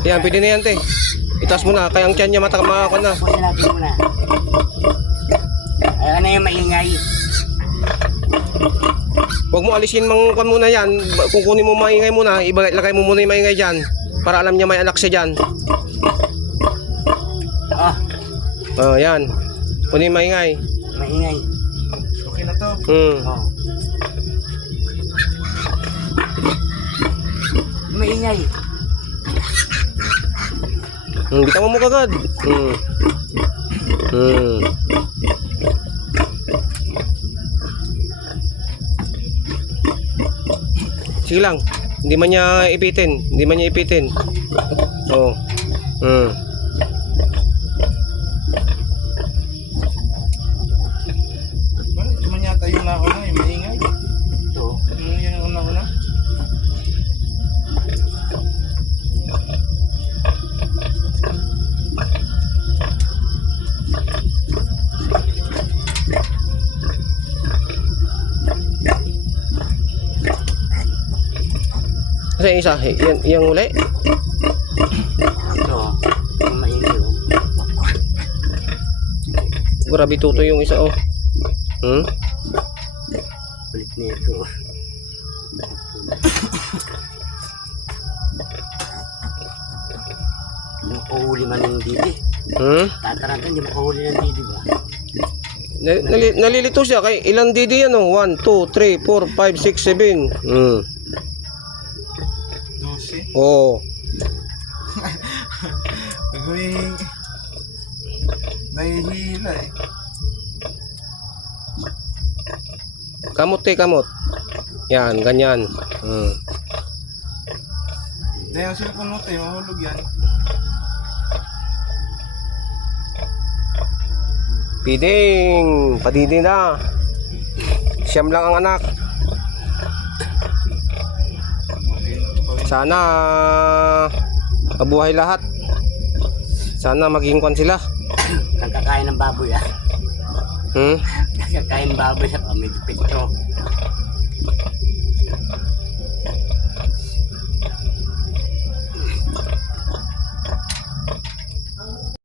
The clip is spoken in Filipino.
Yan, pwede na yan, te. Itaas mo na, kaya ang tiyan niya matamakakon na. Pusin natin muna. Ayan na yung maingay. Huwag mo alisin kung muna yan. Kung kunin mo maingay muna, ilagay mo muna yung maingay dyan. Para alam niya may anak siya dyan. Oh, Oh, yan. Kunin yung maingay. maingay. Okay na to. Oh. Maingay. Bitawan mo kagad. Sige lang. Hindi man niya ipitin. Hindi man niya ipitin. Oh. Bakit naman yata yung nauna, yung maingay? Ito. Yan ang nauna. Kasi isa, yung uli. Ito. Yung maingay. Oh. Grabe tuto yung isa, oh. Kulit na ito. Hindi makahuli man ng didi. Tataranta, hindi makahuli ng didi ba? Nalilito siya kay ilang didi yan, oh. 1, 2, 3, 4, 5, 6, 7. 12. Oh. Gagawin. Nahihila eh. Kamot, te, kamot. Yan, ganyan. Dahil ang silikon mo tayo, mahulog yan. Piding, padidi na. Siyam lang ang anak. Sana mabuhay lahat. Sana maging kwan sila. Kakain ng baboy ah. Hmm? Kakain ng baboy sa medyo petro.